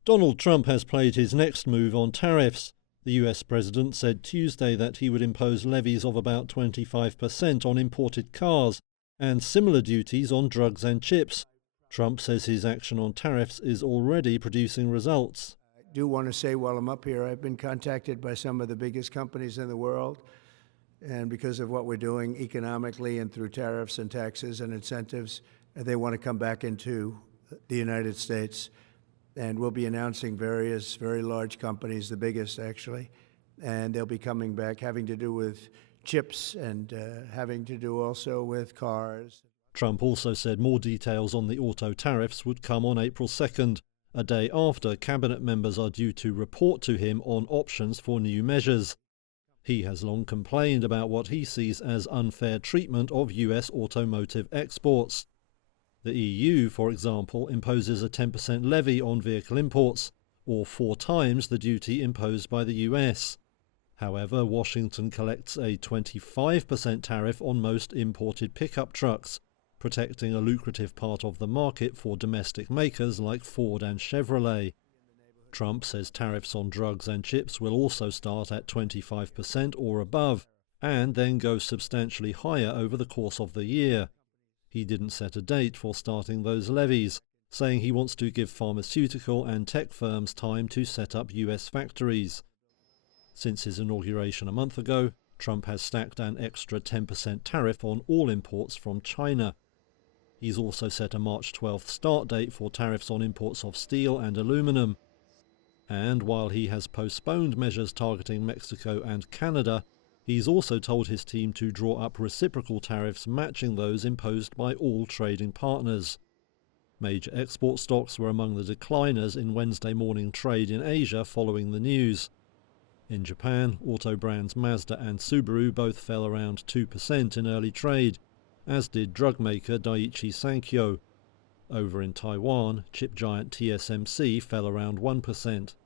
Donald Trump has played his next move on tariffs. The US president said Tuesday that he would impose levies of about 25% on imported cars and similar duties on drugs and chips. Trump says his action on tariffs is already producing results. I do want to say while I'm up here, I've been contacted by some of the biggest companies in the world, and because of what we're doing economically and through tariffs and taxes and incentives, they want to come back into the United States. And we'll be announcing various very large companies, the biggest actually, and they'll be coming back, having to do with chips and having to do also with cars. Trump also said more details on the auto tariffs would come on April 2nd, a day after cabinet members are due to report to him on options for new measures. He has long complained about what he sees as unfair treatment of US automotive exports. The EU, for example, imposes a 10% levy on vehicle imports, or 4 times the duty imposed by the US. However, Washington collects a 25% tariff on most imported pickup trucks, protecting a lucrative part of the market for domestic makers like Ford and Chevrolet. Trump says tariffs on drugs and chips will also start at 25% or above, and then go substantially higher over the course of the year. He didn't set a date for starting those levies, saying he wants to give pharmaceutical and tech firms time to set up US factories. Since his inauguration a month ago, Trump has stacked an extra 10% tariff on all imports from China. He's also set a March 12th start date for tariffs on imports of steel and aluminum. And while he has postponed measures targeting Mexico and Canada, he's also told his team to draw up reciprocal tariffs matching those imposed by all trading partners. Major export stocks were among the decliners in Wednesday morning trade in Asia following the news. In Japan, auto brands Mazda and Subaru both fell around 2% in early trade, as did drug maker Daiichi Sankyo. Over in Taiwan, chip giant TSMC fell around 1%.